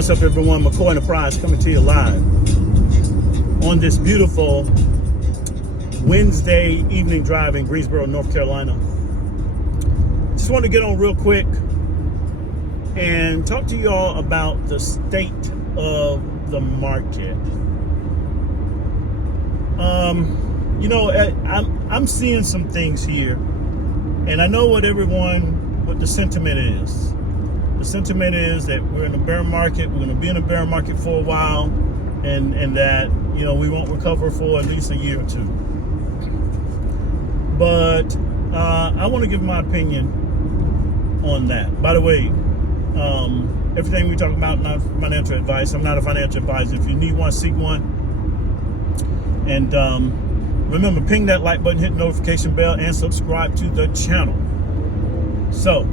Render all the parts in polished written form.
What's up, everyone? McCoy Enterprise coming to you live on this beautiful Wednesday evening drive in Greensboro, North Carolina. Just want to get on real quick and talk to you all about the state of the market. I'm seeing some things here, and I know what the sentiment is. The sentiment is that we're in a bear market. We're going to be in a bear market for a while, and that we won't recover for at least a year or two. But I want to give my opinion on that. By the way, everything we talk about not financial advice. I'm not a financial advisor. If you need one, seek one. And remember, ping that like button, hit the notification bell, and subscribe to the channel. So,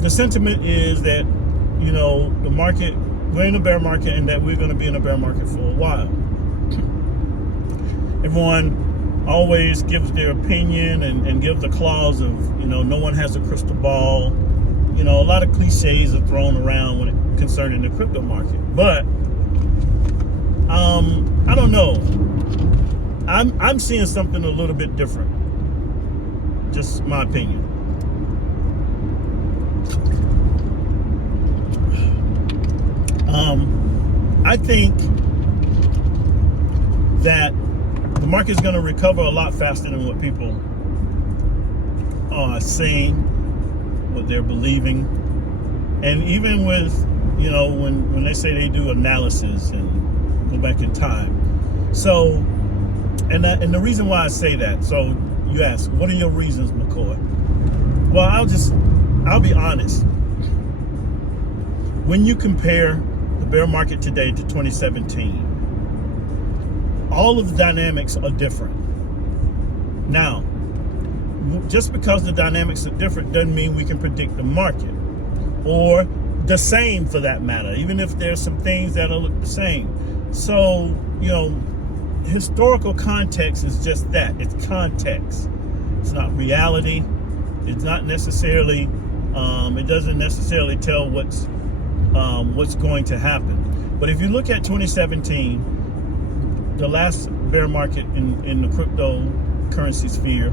the sentiment is that, the market, we're in a bear market, and that we're going to be in a bear market for a while. Everyone always gives their opinion and gives the clause of, no one has a crystal ball. A lot of cliches are thrown around when it concerning the crypto market. But, I don't know. I'm seeing something a little bit different. Just my opinion. I think that the market is going to recover a lot faster than what people are saying, what they're believing. And even with, when they say they do analysis and go back in time. So, and the reason why I say that, so you ask, what are your reasons, McCoy? Well, I'll be honest. When you compare the bear market today to 2017, all of the dynamics are different. Now, just because the dynamics are different doesn't mean we can predict the market, or the same for that matter, even if there's some things that'll look the same. So, historical context is just that. It's context. It's not reality. It's not necessarily, it doesn't necessarily tell what's going to happen. But if you look at 2017, the last bear market in the cryptocurrency sphere,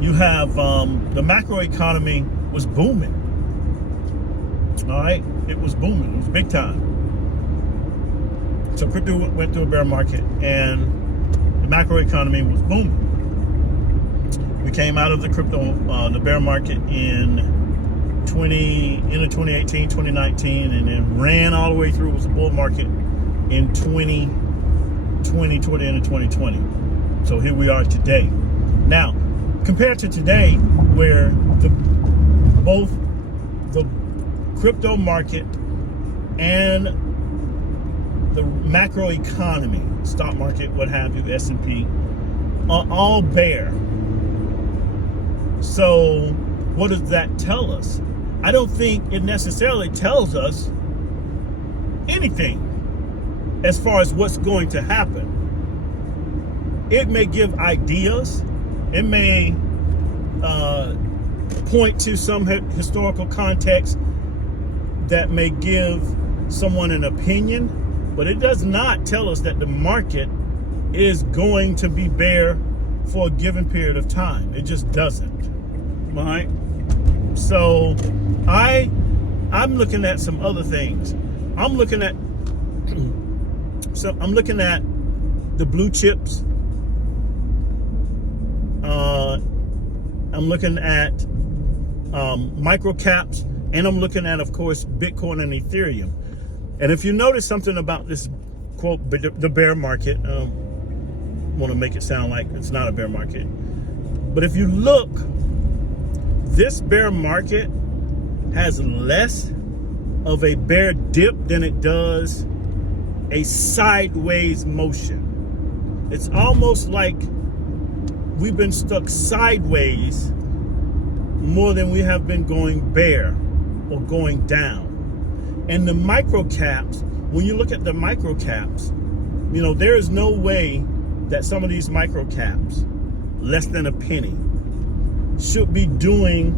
you have the macroeconomy was booming. All right, it was booming. It was big time. So crypto went through a bear market, and the macroeconomy was booming. We came out of the bear market in 2018, 2019, and then ran all the way through. It was a bull market in 2020 toward the end of 2020. So here we are today. Now, compared to today, where both the crypto market and the macroeconomy, stock market, what have you, S&P, are all bear. So what does that tell us? I don't think it necessarily tells us anything as far as what's going to happen. It may give ideas. It may point to some historical context that may give someone an opinion, but it does not tell us that the market is going to be bear for a given period of time. It just doesn't. All right? So I'm looking at some other things. I'm looking at the blue chips. I'm looking at micro caps, and I'm looking at, of course, Bitcoin and Ethereum. And if you notice something about this, quote, the bear market, I want to make it sound like it's not a bear market. But if you look, this bear market has less of a bear dip than it does a sideways motion. It's almost like we've been stuck sideways more than we have been going bear or going down. And the micro caps, when you look at the micro caps, there is no way that some of these micro caps, less than a penny, should be doing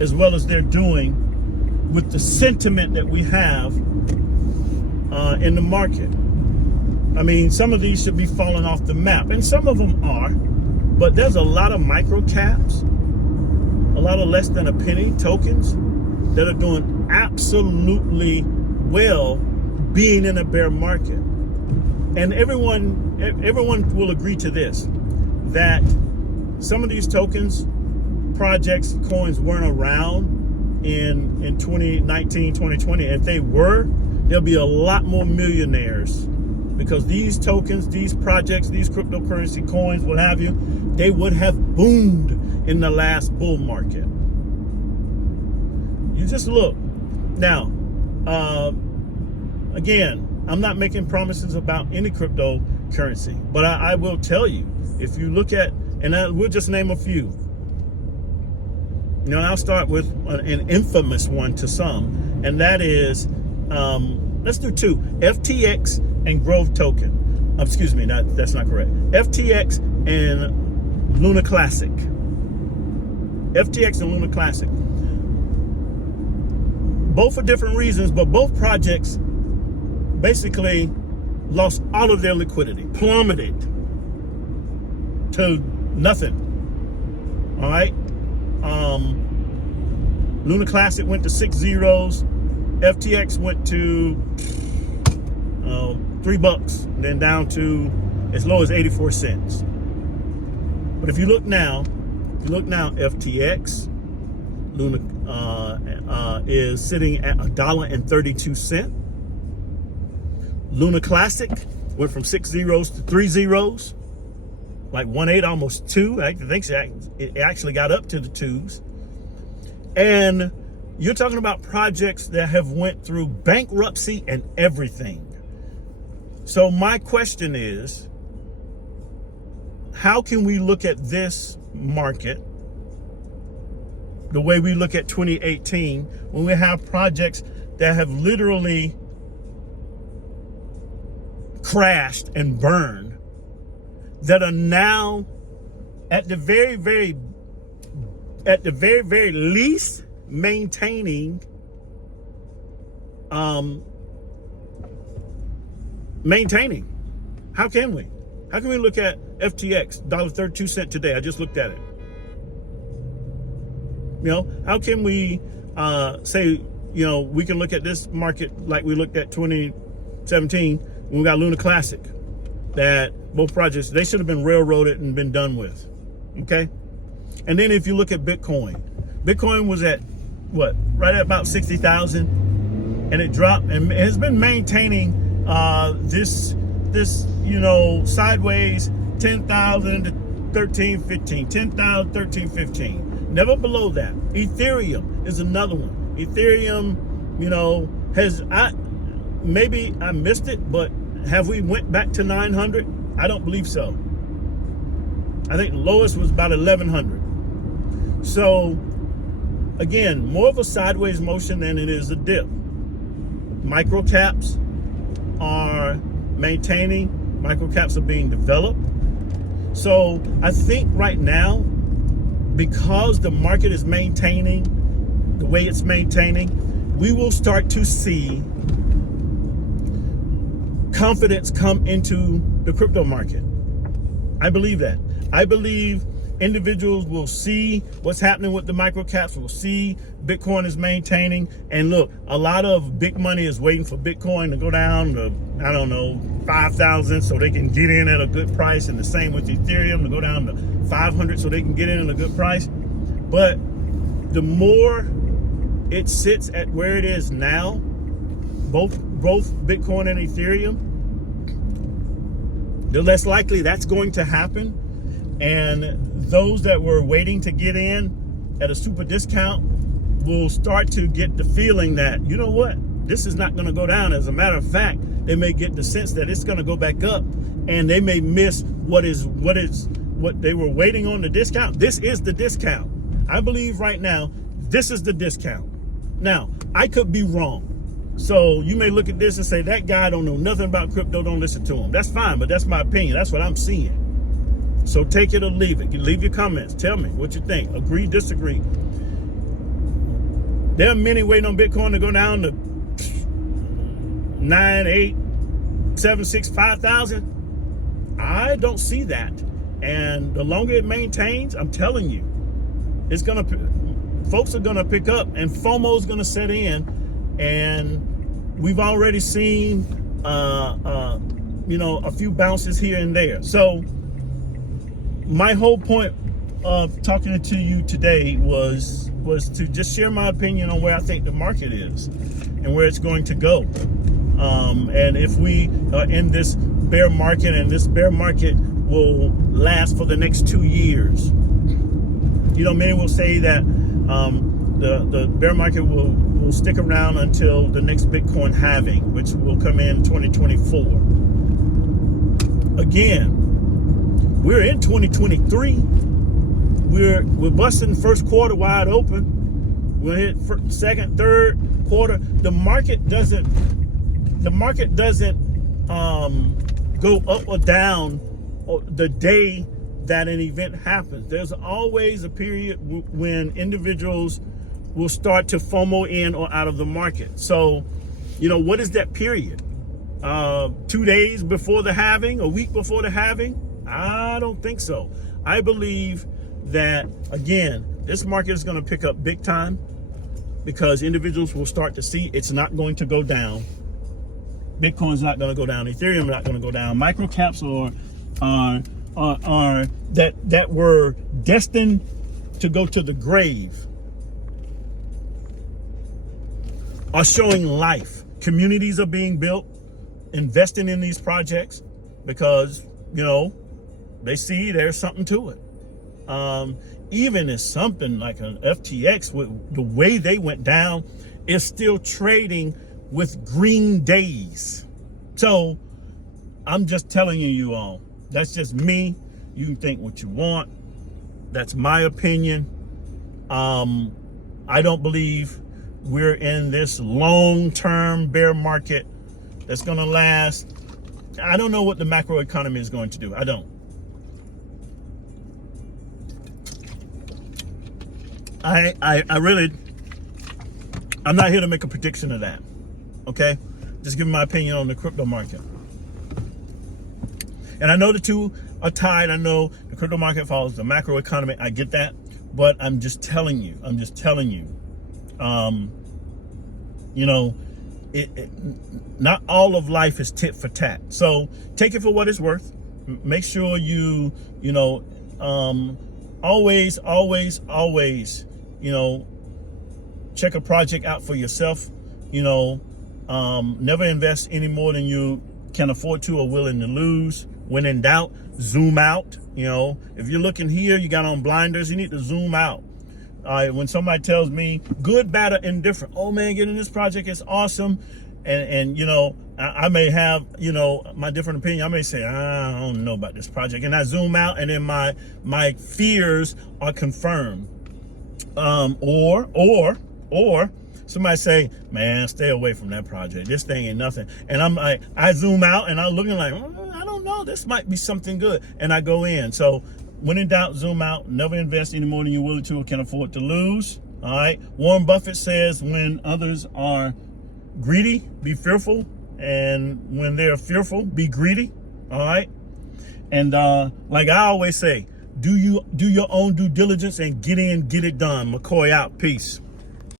as well as they're doing with the sentiment that we have in the market. I mean, some of these should be falling off the map, and some of them are, but there's a lot of micro caps, a lot of less than a penny tokens that are doing absolutely well being in a bear market. And everyone will agree to this, that some of these tokens, projects, coins weren't around in 2019, 2020. If they were, there'll be a lot more millionaires, because these tokens, these projects, these cryptocurrency coins, what have you, they would have boomed in the last bull market. You just look. Now, again, I'm not making promises about any cryptocurrency, but I will tell you, if you look at, and we'll just name a few. You know, I'll start with an infamous one to some, and that is, let's do two, FTX and Grove Token. Excuse me, that's not correct. FTX and Luna Classic. FTX and Luna Classic. Both for different reasons, but both projects basically lost all of their liquidity, plummeted to nothing. All right. Luna Classic went to 6 zeros. FTX went to $3, then down to as low as 84 cents. But if you look now, FTX, Luna is sitting at $1.32. Luna Classic went from 6 zeros to 3 zeros, like 1.8, almost 2. I think it actually got up to the 2s. And you're talking about projects that have went through bankruptcy and everything. So my question is, how can we look at this market the way we look at 2018 when we have projects that have literally crashed and burned, that are now at the very least maintaining How can we look at FTX $1.32 today? I just looked at it. You know, how can we say, you know, we can look at this market like we looked at 2017 when we got Luna Classic, that both projects, they should have been railroaded and been done with. Okay. And then if you look at Bitcoin was at what, right at about 60,000, and it dropped and it has been maintaining this, you know, sideways 10,000 to 13, 15, 10,000, 13, 15, never below that. Ethereum is another one. Ethereum, you know, maybe I missed it, but have we went back to 900? I don't believe so. I think the lowest was about 1,100. So again, more of a sideways motion than it is a dip. Micro caps are maintaining, micro caps are being developed. So I think right now, because the market is maintaining the way it's maintaining, we will start to see confidence come into the crypto market. I believe that. I believe individuals will see what's happening with the micro caps, will see Bitcoin is maintaining. And look, a lot of big money is waiting for Bitcoin to go down to, I don't know, 5,000 so they can get in at a good price. And the same with Ethereum, to go down to 500 so they can get in at a good price. But the more it sits at where it is now, both Bitcoin and Ethereum, the less likely that's going to happen. And those that were waiting to get in at a super discount will start to get the feeling that, you know what, this is not going to go down. As a matter of fact, they may get the sense that it's going to go back up, and they may miss what they were waiting on, the discount. This is the discount. I believe right now, this is the discount. Now, I could be wrong. So you may look at this and say, that guy don't know nothing about crypto, don't listen to him. That's fine, but that's my opinion. That's what I'm seeing. So take it or leave it. You leave your comments. Tell me what you think. Agree, disagree. There are many waiting on Bitcoin to go down to 9, 8, 7, 6, 5,000. I don't see that. And the longer it maintains, I'm telling you, it's gonna, folks are gonna pick up, and FOMO is gonna set in. And we've already seen, you know, a few bounces here and there. So my whole point of talking to you today was to just share my opinion on where I think the market is and where it's going to go. And if we are in this bear market, and this bear market will last for the next 2 years, you know, many will say that the bear market will stick around until the next Bitcoin halving, which will come in 2024. Again, we're in 2023. We're busting first quarter wide open. We'll hit second, third quarter. The market doesn't go up or down the day that an event happens. There's always a period when individuals will start to FOMO in or out of the market. So, you know, what is that period? 2 days before the halving, a week before the halving? I don't think so. I believe that, again, this market is going to pick up big time because individuals will start to see it's not going to go down. Bitcoin's not going to go down. Ethereum is not going to go down. Microcaps are that were destined to go to the grave are showing life. Communities are being built, investing in these projects because, you know, they see there's something to it. Even if something like an FTX, with the way they went down, is still trading with green days. So I'm just telling you all, that's just me. You can think what you want. That's my opinion. I don't believe we're in this long-term bear market that's going to last. I don't know what the macroeconomy is going to do. I don't. I really, I'm not here to make a prediction of that. Okay? Just giving my opinion on the crypto market. And I know the two are tied. I know the crypto market follows the macroeconomy. I get that. But I'm just telling you. You know, not all of life is tit for tat. So take it for what it's worth. Make sure you know, always, you know, check a project out for yourself. You know, never invest any more than you can afford to or willing to lose. When in doubt, zoom out. You know, if you're looking here, you got on blinders, you need to zoom out. When somebody tells me good, bad, or indifferent, oh man, getting this project is awesome. And you know, I may have, you know, my different opinion. I may say, I don't know about this project. And I zoom out, and then my fears are confirmed. Or somebody say, man, stay away from that project. This thing ain't nothing. And I'm like, I zoom out and I'm looking like, I don't know, this might be something good. And I go in. So when in doubt, zoom out. Never invest any more than you're willing to or can afford to lose. All right. Warren Buffett says when others are greedy, be fearful. And when they're fearful, be greedy. All right. And like I always say, do your own due diligence and get in, get it done. McCoy out. Peace.